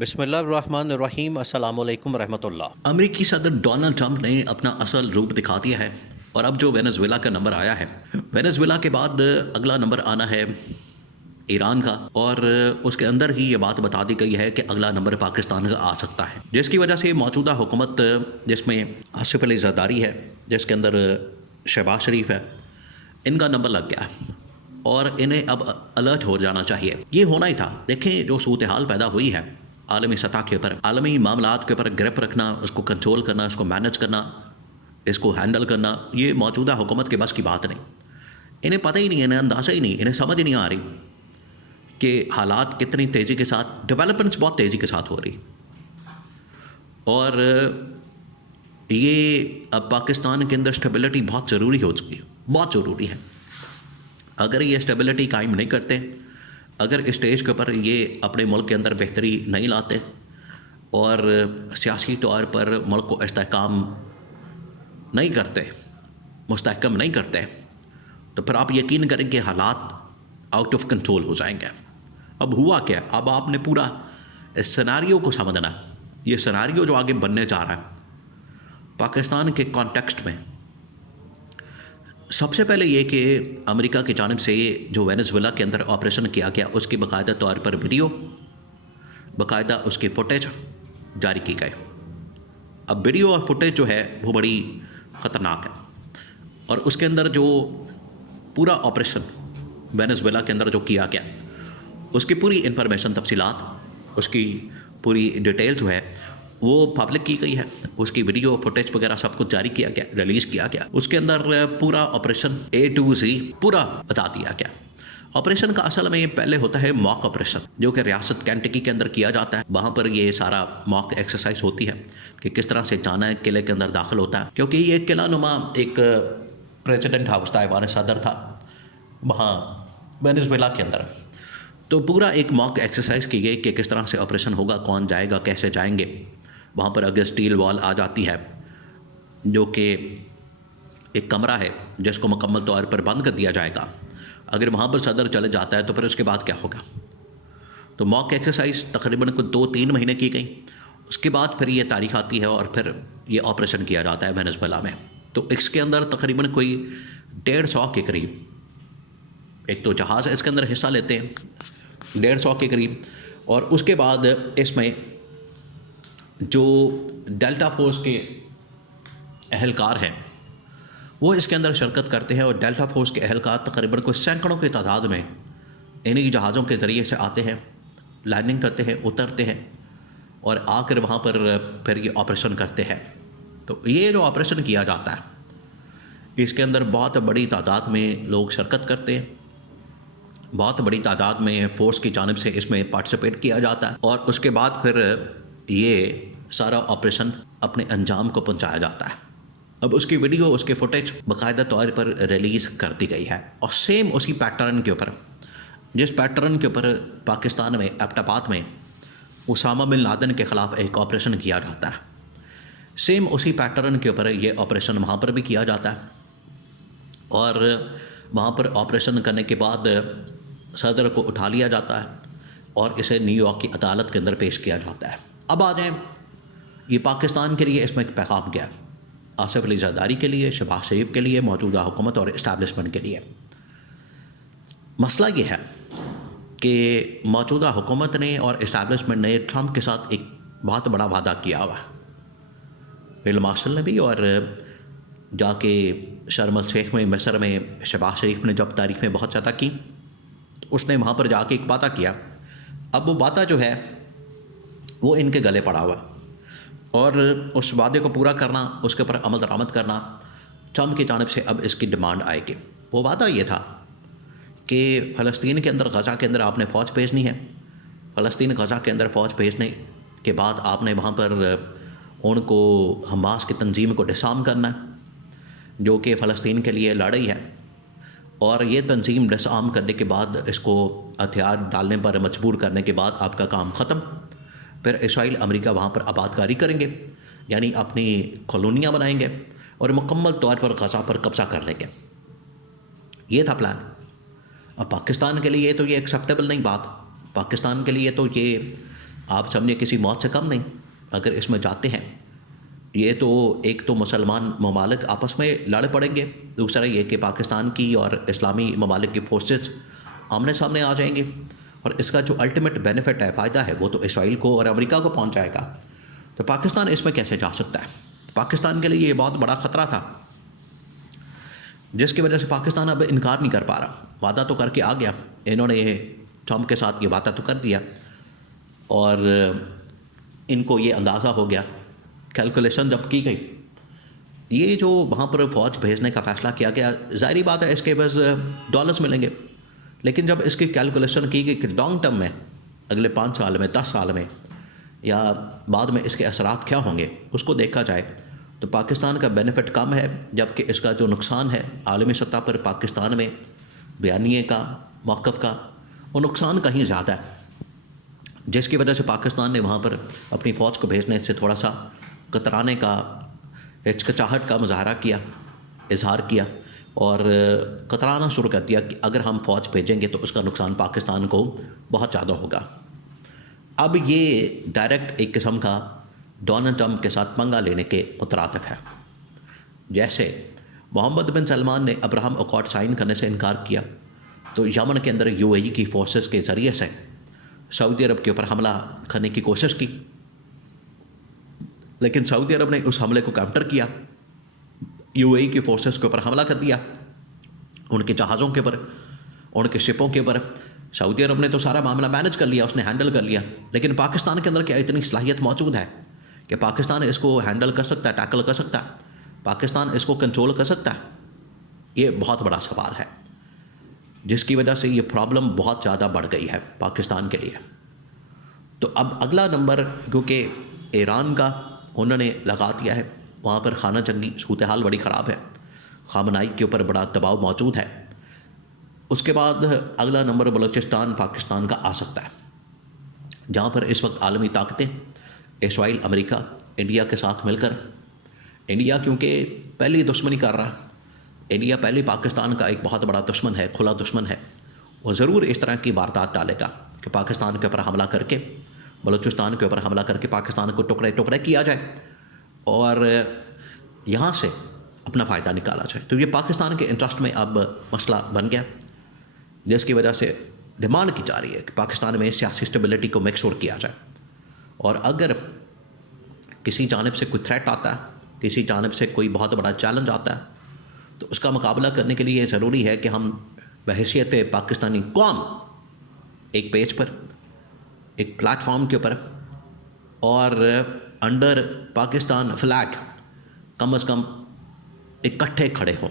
بسم اللہ الرحمن الرحیم، السلام علیکم ورحمۃ اللہ۔ امریکی صدر ڈونلڈ ٹرمپ نے اپنا اصل روپ دکھا دیا ہے، اور اب جو وینزویلا کا نمبر آیا ہے، وینزویلا کے بعد اگلا نمبر آنا ہے ایران کا، اور اس کے اندر ہی یہ بات بتا دی گئی ہے کہ اگلا نمبر پاکستان کا آ سکتا ہے، جس کی وجہ سے موجودہ حکومت جس میں آصف علی زرداری ہے، جس کے اندر شہباز شریف ہے، ان کا نمبر لگ گیا ہے اور انہیں اب الرٹ ہو جانا چاہیے۔ یہ ہونا ہی تھا۔ دیکھیں جو صورتحال پیدا ہوئی ہے عالمی سطح کے اوپر، عالمی معاملات کے اوپر گرپ رکھنا، اس کو کنٹرول کرنا، اس کو مینج کرنا، اس کو ہینڈل کرنا، یہ موجودہ حکومت کے بس کی بات نہیں۔ انہیں پتہ ہی نہیں، انہیں اندازہ ہی نہیں، انہیں سمجھ نہیں آ رہی کہ حالات کتنی تیزی کے ساتھ، ڈیولپمنٹس بہت تیزی کے ساتھ ہو رہی، اور یہ اب پاکستان کے اندر اسٹیبلٹی بہت ضروری ہو چکی ہے، بہت ضروری ہے۔ اگر یہ اسٹیبلٹی قائم نہیں کرتے، اگر اسٹیج کے اوپر یہ اپنے ملک کے اندر بہتری نہیں لاتے اور سیاسی طور پر ملک کو استحکام نہیں کرتے، مستحکم نہیں کرتے، تو پھر آپ یقین کریں کہ حالات آؤٹ آف کنٹرول ہو جائیں گے۔ اب ہوا کیا؟ اب آپ نے پورا اس سیناریو کو سمجھنا ہے۔ یہ سیناریو جو آگے بننے جا رہا ہے پاکستان کے کانٹیکسٹ میں، سب سے پہلے یہ کہ امریکہ کی جانب سے جو وینزویلا کے اندر آپریشن کیا گیا، اس کی باقاعدہ طور پر ویڈیو، باقاعدہ اس کی فوٹیج جاری کی گئی۔ اب ویڈیو اور فوٹیج جو ہے وہ بڑی خطرناک ہے، اور اس کے اندر جو پورا آپریشن وینزویلا کے اندر جو کیا گیا، اس کی پوری انفارمیشن، تفصیلات، اس کی پوری ڈیٹیل جو ہے وہ پبلک کی گئی ہے۔ اس کی ویڈیو فوٹیج وغیرہ سب کچھ جاری کیا گیا، ریلیز کیا گیا۔ اس کے اندر پورا آپریشن A to Z پورا بتا دیا گیا۔ آپریشن کا اصل میں یہ پہلے ہوتا ہے موک آپریشن، جو کہ ریاست کینٹکی کے اندر کیا جاتا ہے۔ وہاں پر یہ سارا موک ایکسرسائز ہوتی ہے کہ کس طرح سے جانا ہے، قلعے کے اندر داخل ہوتا ہے، کیونکہ یہ قلعہ نما ایک پریزیڈنٹ ہاؤس تھا، ایوان صدر تھا وہاں وینزویلا کے اندر۔ تو پورا ایک موک ایکسرسائز کی گئی کہ کس طرح سے آپریشن ہوگا، کون جائے گا، کیسے جائیں گے۔ وہاں پر اگر اسٹیل وال آ جاتی ہے، جو کہ ایک کمرہ ہے جس کو مکمل طور پر بند کر دیا جائے گا، اگر وہاں پر صدر چلے جاتا ہے تو پھر اس کے بعد کیا ہوگا۔ تو موک ایکسرسائز تقریباً کوئی 2-3 مہینے کی گئی۔ اس کے بعد پھر یہ تاریخ آتی ہے اور پھر یہ آپریشن کیا جاتا ہے وینزویلا میں۔ تو اس کے اندر تقریباً کوئی 150 کے قریب، ایک تو جہاز اس کے اندر حصہ لیتے ہیں 150 کے قریب، اور اس کے بعد اس میں جو ڈیلٹا فورس کے اہلکار ہیں وہ اس کے اندر شرکت کرتے ہیں، اور ڈیلٹا فورس کے اہلکار تقریباً کوئی سینکڑوں کی تعداد میں انہی جہازوں کے ذریعے سے آتے ہیں، لینڈنگ کرتے ہیں، اترتے ہیں، اور آ کر وہاں پر پھر یہ آپریشن کرتے ہیں۔ تو یہ جو آپریشن کیا جاتا ہے اس کے اندر بہت بڑی تعداد میں لوگ شرکت کرتے ہیں، بہت بڑی تعداد میں فورس کی جانب سے اس میں پارٹیسپیٹ کیا جاتا ہے، اور اس کے بعد پھر یہ سارا آپریشن اپنے انجام کو پہنچایا جاتا ہے۔ اب اس کی ویڈیو، اس کے فوٹیج باقاعدہ طور پر ریلیز کر دی گئی ہے، اور سیم اسی پیٹرن کے اوپر، جس پیٹرن کے اوپر پاکستان میں ایبٹ آباد میں اسامہ بن لادن کے خلاف ایک آپریشن کیا جاتا ہے، سیم اسی پیٹرن کے اوپر یہ آپریشن وہاں پر بھی کیا جاتا ہے، اور وہاں پر آپریشن کرنے کے بعد صدر کو اٹھا لیا جاتا ہے اور اسے نیو یارک کی عدالت کے اندر پیش کیا جاتا ہے۔ اب آ جائیں، یہ پاکستان کے لیے اس میں ایک پیغام گیا، آصف علی زرداری کے لیے، شہباز شریف کے لیے، موجودہ حکومت اور اسٹیبلشمنٹ کے لیے۔ مسئلہ یہ ہے کہ موجودہ حکومت نے اور اسٹیبلشمنٹ نے ٹرمپ کے ساتھ ایک بہت بڑا وعدہ کیا ہوا ہے۔ فیلڈ مارشل نے بھی، اور جا کے شرم الشیخ میں، مصر میں شہباز شریف نے جب تعریفیں بہت زیادہ کی، اس نے وہاں پر جا کے ایک وعدہ کیا۔ اب وہ وعدہ جو ہے وہ ان کے گلے پڑا ہوا ہے، اور اس وعدے کو پورا کرنا، اس کے اوپر عمل درآمد کرنا ٹرمپ کی جانب سے اب اس کی ڈیمانڈ آئے گی۔ وہ وعدہ یہ تھا کہ فلسطین کے اندر، غزہ کے اندر آپ نے فوج بھیجنی ہے، فلسطین غزہ کے اندر فوج بھیجنے کے بعد آپ نے وہاں پر ان کو، حماس کی تنظیم کو ڈسارم کرنا ہے، جو کہ فلسطین کے لیے لڑ رہی ہے، اور یہ تنظیم ڈسارم کرنے کے بعد، اس کو ہتھیار ڈالنے پر مجبور کرنے کے بعد آپ کا کام ختم۔ پھر اسرائیل، امریکہ وہاں پر آباد کاری کریں گے، یعنی اپنی کالونیاں بنائیں گے، اور مکمل طور پر غزہ پر قبضہ کر لیں گے۔ یہ تھا پلان۔ اب پاکستان کے لیے تو یہ ایکسیپٹیبل نہیں بات، پاکستان کے لیے تو یہ آپ سمجھے کسی موت سے کم نہیں اگر اس میں جاتے ہیں. یہ تو ایک تو مسلمان ممالک آپس میں لڑ پڑیں گے، دوسرا یہ کہ پاکستان کی اور اسلامی ممالک کی فورسز آمنے سامنے آ جائیں گے، اور اس کا جو الٹیمیٹ بینیفٹ ہے، فائدہ ہے، وہ تو اسرائیل کو اور امریکہ کو پہنچ جائے گا. تو پاکستان اس میں کیسے جا سکتا ہے؟ پاکستان کے لیے یہ بہت بڑا خطرہ تھا، جس کی وجہ سے پاکستان اب انکار نہیں کر پا رہا. وعدہ تو کر کے آ گیا، انہوں نے ٹرمپ کے ساتھ یہ وعدہ تو کر دیا، اور ان کو یہ اندازہ ہو گیا، کیلکولیشن جب کی گئی، یہ جو وہاں پر فوج بھیجنے کا فیصلہ کیا گیا، ظاہری بات ہے اس کے بس ڈالرز ملیں گے، لیکن جب اس کی کیلکولیشن کی گئی کہ لانگ ٹرم میں، اگلے 5 سال میں، 10 سال میں، یا بعد میں اس کے اثرات کیا ہوں گے، اس کو دیکھا جائے تو پاکستان کا بینیفٹ کم ہے، جبکہ اس کا جو نقصان ہے عالمی سطح پر پاکستان میں بیانیے کا، موقف کا، وہ نقصان کہیں زیادہ ہے، جس کی وجہ سے پاکستان نے وہاں پر اپنی فوج کو بھیجنے سے تھوڑا سا کترانے کا، ہچکچاہٹ کا مظاہرہ کیا، اظہار کیا، اور کترانا شروع کر دیا کہ اگر ہم فوج بھیجیں گے تو اس کا نقصان پاکستان کو بہت زیادہ ہوگا. اب یہ ڈائریکٹ ایک قسم کا ڈونلڈ ٹرمپ کے ساتھ پنگا لینے کے مترادف ہے. جیسے محمد بن سلمان نے ابراہم اکارڈ سائن کرنے سے انکار کیا تو یمن کے اندر UAE کی فورسز کے ذریعے سے سعودی عرب کے اوپر حملہ کرنے کی کوشش کی، لیکن سعودی عرب نے اس حملے کو کاؤنٹر کیا، UAE کی فورسز کے اوپر حملہ کر دیا، ان کے جہازوں کے اوپر، ان کے شپوں کے اوپر. سعودی عرب نے تو سارا معاملہ مینج کر لیا، اس نے ہینڈل کر لیا، لیکن پاکستان کے اندر کیا اتنی صلاحیت موجود ہے کہ پاکستان اس کو ہینڈل کر سکتا ہے، ٹیکل کر سکتا ہے، پاکستان اس کو کنٹرول کر سکتا ہے؟ یہ بہت بڑا سوال ہے، جس کی وجہ سے یہ پرابلم بہت زیادہ بڑھ گئی ہے پاکستان کے لیے. تو اب اگلا نمبر، کیونکہ ایران کا انہوں نے لگا دیا ہے، وہاں پر خانہ جنگی صورتحال بڑی خراب ہے، خامنائی کے اوپر بڑا دباؤ موجود ہے. اس کے بعد اگلا نمبر بلوچستان پاکستان کا آ سکتا ہے، جہاں پر اس وقت عالمی طاقتیں اسرائیل، امریکہ، انڈیا کے ساتھ مل کر، انڈیا کیونکہ پہلی دشمنی کر رہا ہے، انڈیا پہلی پاکستان کا ایک بہت بڑا دشمن ہے، کھلا دشمن ہے، وہ ضرور اس طرح کی واردات ڈالے گا کہ پاکستان کے اوپر حملہ کر کے، بلوچستان کے اوپر حملہ کر کے پاکستان کو ٹکڑے ٹکڑے کیا جائے اور یہاں سے اپنا فائدہ نکالا جائے. تو یہ پاکستان کے انٹرسٹ میں اب مسئلہ بن گیا، جس کی وجہ سے ڈیمانڈ کی جا رہی ہے کہ پاکستان میں سیاسی اسٹیبلٹی کو میک شور کیا جائے، اور اگر کسی جانب سے کوئی تھریٹ آتا ہے، کسی جانب سے کوئی بہت بڑا چیلنج آتا ہے، تو اس کا مقابلہ کرنے کے لیے ضروری ہے کہ ہم بحیثیت پاکستانی قوم ایک پیج پر، ایک پلیٹ فارم کے اوپر، اور انڈر پاکستان فلیگ کم از کم اکٹھے کھڑے ہوں.